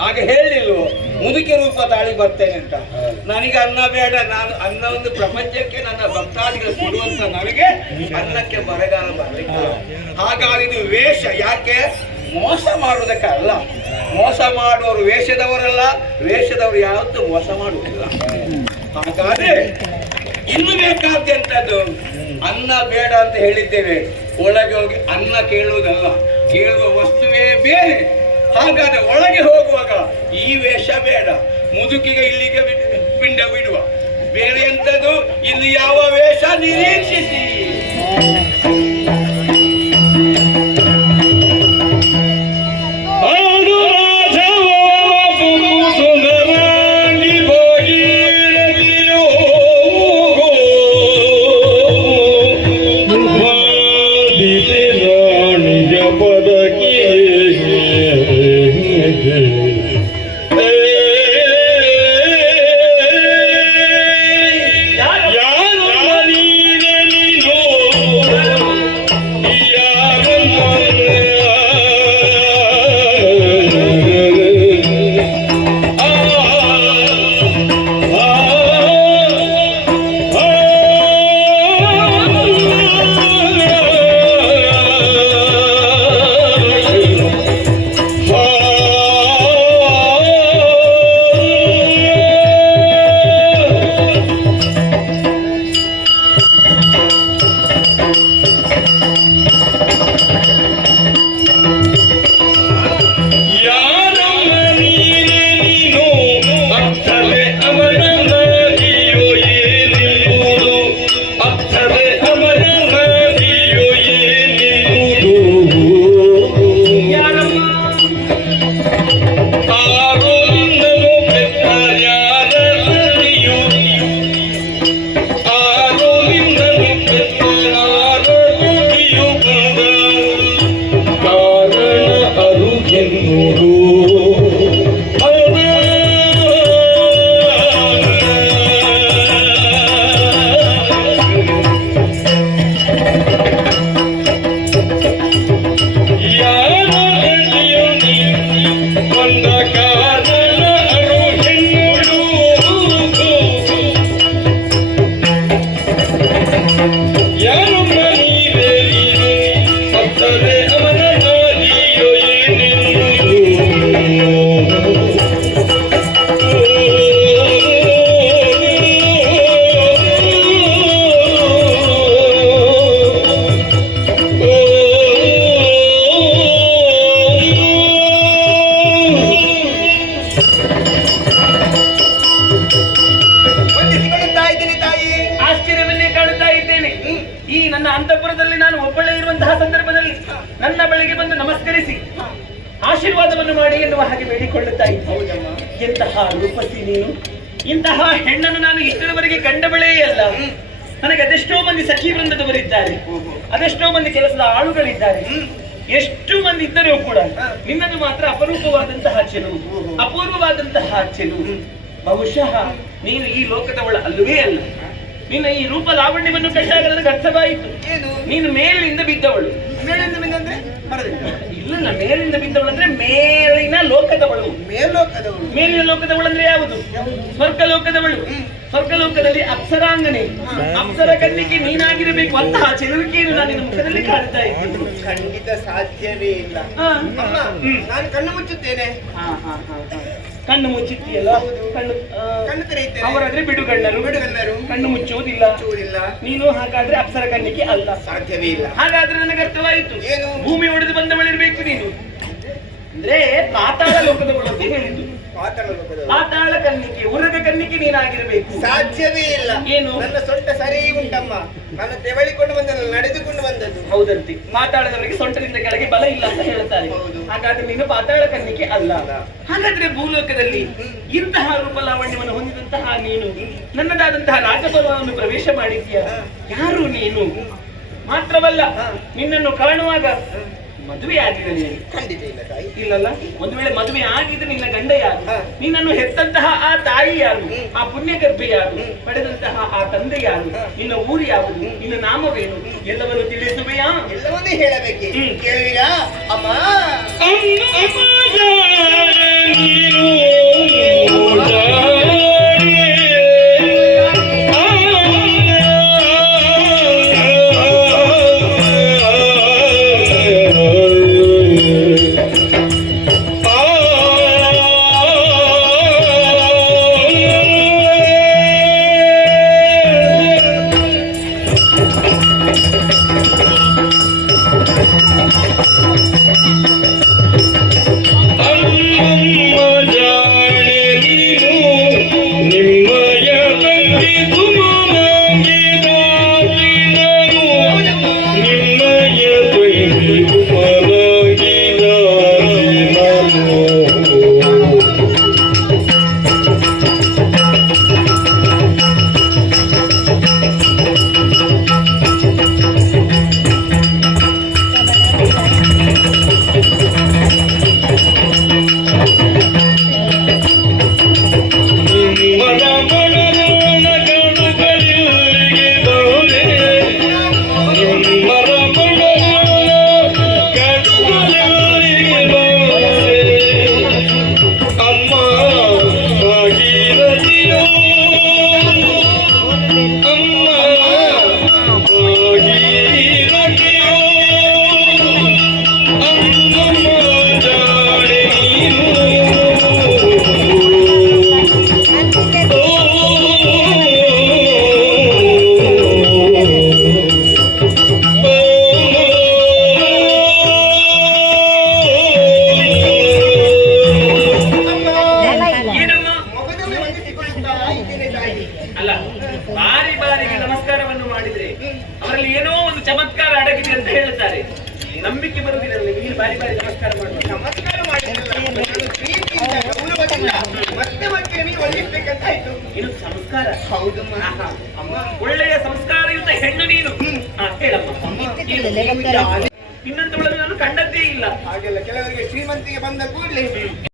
ಆಗ ಹೇಳಿಲ್ವೋ ಮುದುಕಿ ರೂಪ ತಾಳಿ ಬರ್ತೇನೆ ಅಂತ. ನನಗೆ ಅನ್ನ ಬೇಡ ನಾನು ಅನ್ನ ಒಂದು ಪ್ರಪಂಚಕ್ಕೆ ನನ್ನ ಭಕ್ತಾದಿಗಳು ಕೊಡುವಂತ ನನಗೆ ಅನ್ನಕ್ಕೆ ಬರಗಾಲ ಬರ್ಲಿಕ್ಕೆ ಹಾಗಾಗಿ ಇದು ವೇಷ ಯಾಕೆ? ಮೋಸ ಮಾಡುವುದಕ್ಕಲ್ಲ. ಮೋಸ ಮಾಡುವವರು ವೇಷದವರಲ್ಲ ವೇಷದವರು ಯಾವತ್ತೂ ಮೋಸ ಮಾಡುವುದಿಲ್ಲ. ಹಾಗಾದ್ರೆ ಇನ್ನು ಬೇಕಾದಂಥದ್ದು ಅನ್ನ ಬೇಡ ಅಂತ ಹೇಳಿದ್ದೇವೆ. ಒಳಗೆ ಹೋಗಿ ಅನ್ನ ಕೇಳುವುದಲ್ಲ ಕೇಳುವ ವಸ್ತುವೇ ಬೇರೆ ಹಾಗಾದ್ರೆ ಒಳಗೆ ಹೋಗುವಾಗ ಈ ವೇಷ ಬೇಡ. ಮುದುಕಿಗೆ ಇಲ್ಲಿಗೆ ಪಿಂಡ ಬಿಡುವ. ಬೇರೆ ಎಂತದ್ದು ಇಲ್ಲಿ ಯಾವ ವೇಷ ನಿರೀಕ್ಷಿಸಿ? Santa Cruz. ನನ್ನ ಬಳಿಗೆ ಬಂದು ನಮಸ್ಕರಿಸಿ. ಆಶೀರ್ವಾದವನ್ನು ಮಾಡಿ ಎನ್ನುವ ಹಾಗೆ ಬೇಡಿಕೊಳ್ಳುತ್ತಾ ಇದ್ದ. ಎಂತಹ ರೂಪತಿ ನೀನು? ಇಂತಹ ಹೆಣ್ಣನ್ನು ನಾನು ಇಷ್ಟರವರೆಗೆ ಕಂಡಬಳೇ ಅಲ್ಲ. ನನಗೆ ಅದೆಷ್ಟೋ ಮಂದಿ ಸಖಿ ವೃಂದದವರಿದ್ದಾರೆ. ಅದೆಷ್ಟೋ ಮಂದಿ ಕೆಲಸದ ಆಳುಗಳಿದ್ದಾರೆ. ಎಷ್ಟು ಮಂದಿ ಇದ್ದರೂ ಕೂಡ ನಿನ್ನನ್ನು ಮಾತ್ರ ಅಪರೂಪವಾದಂತಹ ಚೆಲುವು ಅಪೂರ್ವವಾದಂತಹ ಚೆಲುವು ಬಹುಶಃ ನೀನು ಈ ಲೋಕದವಳ ಅಲ್ಲವೇ ಅಲ್ಲ. ನಿನ್ನ ಈ ರೂಪ ಲಾವಣ್ಯವನ್ನು ಕಂಡಾಗ ನನಗೆ ಅರ್ಥವಾಯಿತು. ನೀನು ಮೇಲಿನಿಂದ ಬಿದ್ದವಳು. ಮೇಲಿಂದ ಇಲ್ಲ ಮೇಲಿಂದ ಬಿದ್ದವಳು ಅಂದ್ರೆ ಮೇಲಿನ ಲೋಕದವಳು. ಮೇಲ್ಲೋಕದವಳು ಮೇಲಿನ ಲೋಕದವಳು ಅಂದ್ರೆ ಯಾವುದು? ಸ್ವರ್ಗ ಲೋಕದವಳು ಸ್ವರ್ಗ ಲೋಕದಲ್ಲಿ ಅಪ್ಸರಾಂಗನೆ. ಅಪ್ಸರ ಕಣ್ಣಿಗೆ ನೀನಾಗಿರಬೇಕು. ಅಂತಹ ಚೆಲುವಿಕೆಯನ್ನು ನಾನು ನಿನ್ನ ಮುಖದಲ್ಲಿ ಕಾಣ್ತಾ ಇದ್ದೀನಿ. ಖಂಡಿತ ಸಾಧ್ಯವೇ ಇಲ್ಲ. ನಾನು ಕಣ್ಣು ಮುಚ್ಚುತ್ತೇನೆ. ಹಾ, ಹಾ, ಹಾ, ಹಾ. ಕಣ್ಣು ಮುಚ್ಚಿದ್ದೀಯಲ್ಲ ಕಣ್ಣು ಕಣ್ಣು ತೆರೆಯುತ್ತೇನೆ. ಅವರಾದ್ರೆ ಬಿಡುಗಣ್ಣರು. ಬಿಡುಗಣ್ಣರು. ಕಣ್ಣು ಮುಚ್ಚುವುದಿಲ್ಲ. ಮುಚ್ಚುವುದಿಲ್ಲ. ನೀನು ಹಾಗಾದ್ರೆ ಅಪ್ಸರ ಕಣ್ಣಿಗೆ ಅಲ್ಲ. ಸಾಧ್ಯವೇ ಇಲ್ಲ. ಹಾಗಾದ್ರೆ ನನಗೆ ಅರ್ಥವಾಯಿತು. ಏನು? ಭೂಮಿ ಒಡೆದು ಬಂದವಳಿರ್ಬೇಕು ನೀನು. ಅಂದ್ರೆ ಪಾತಾಳ ಲೋಕದ ಅಂತ ಹೇಳಿದ್ದು. ಪಾತಾಳ ಕನ್ನಿಕೆ ಉರಗ ಕನ್ನಿಕೆ ನೀನಾಗಿರ್ಬೇಕು. ಸಾಧ್ಯವೇ ಇಲ್ಲ. ಏನು? ನನ್ನ ಸೊಂಟ ಸರಿ ಉಂಟಮ್ಮ. ನಾನು ತೆವಳಿಕೊಂಡು ಬಂದದ್ದು ನಡೆದುಕೊಂಡು ಬಂದದ್ದು. ಹೌದಂತೆ. ಮಾತಾಡದವರಿಗೆ ಸೊಂಟದಿಂದ ಕೆಳಗೆ ಬಲ ಇಲ್ಲ ಅಂತ ಹೇಳ್ತಾರೆ. ಹಾಗಾದ್ರೆ ನೀನು ಪಾತಾಳ ಕನ್ನಿಕೆ ಅಲ್ಲ. ಹಾಗಾದ್ರೆ ಭೂಲೋಕದಲ್ಲಿ ಇಂತಹ ರೂಪಲಾವಣ್ಯವನ್ನು ಹೊಂದಿದಂತಹ ನೀನು ನನ್ನದಾದಂತಹ ರಾಜಭವನವನ್ನು ಪ್ರವೇಶ ಮಾಡಿದ್ಯಾ ಯಾರು ನೀನು? ಮಾತ್ರವಲ್ಲ ನಿನ್ನನ್ನು ಕಾಣುವಾಗ ಮದುವೆ ಆಗಿದೆ ನೀನು. ಖಂಡಿತ ಇಲ್ಲ ತಾಯಿ. ಇಲ್ಲಲ್ಲ? ಒಂದು ವೇಳೆ ಮದುವೆ ಆಗಿದ್ರೆ ನಿನ್ನ ಗಂಡ ಯಾರು. ನಿನ್ನನ್ನು ಹೆತ್ತಂತಹ ಆ ತಾಯಿ ಯಾರು ಆ ಪುಣ್ಯ ಗರ್ಭೆ ಯಾರು ಪಡೆದಂತಹ ಆ ತಂದೆ ಯಾರು ನಿನ್ನ ಊರು ಯಾವುದು? ನಿನ್ನ ನಾಮವೇನು? ಎಲ್ಲವನ್ನು ತಿಳಿಸುವೆಯಾ? ಎಲ್ಲವನ್ನೂ ಹೇಳಬೇಕು. ಕೇಳುವಿರಾ ಅಮ್ಮ ಅಲ್ಲ ಬಾರಿ ಬಾರಿಗೆ ನಮಸ್ಕಾರವನ್ನು ಮಾಡಿದ್ರೆ ಅವರಲ್ಲಿ ಏನೋ ಒಂದು ಚಮತ್ಕಾರ ಅಡಗಿದೆ ಅಂತ ಹೇಳ್ತಾರೆ. ನಂಬಿಕೆ ಬರುವುದಿಲ್ಲ ನೀವು ಬಾರಿ ಬಾರಿ ನಮಸ್ಕಾರ ಮಾಡಿ ನಮಸ್ಕಾರ ಮತ್ತೆ ಮತ್ತೆ ಇದು ಸಂಸ್ಕಾರ? ಹೌದಮ್ಮ ಅಮ್ಮ ಒಳ್ಳೆಯ ಸಂಸ್ಕಾರ ಇಲ್ಲದ ಹೆಣ್ಣು ನೀನು. ಇನ್ನೊಂದು ನಾನು ಕಂಡದ್ದೇ ಇಲ್ಲ. ಹಾಗೆಲ್ಲ ಕೆಲವರಿಗೆ ಶ್ರೀಮಂತಿಗೆ ಬಂದ ಕೂಡಲೇ.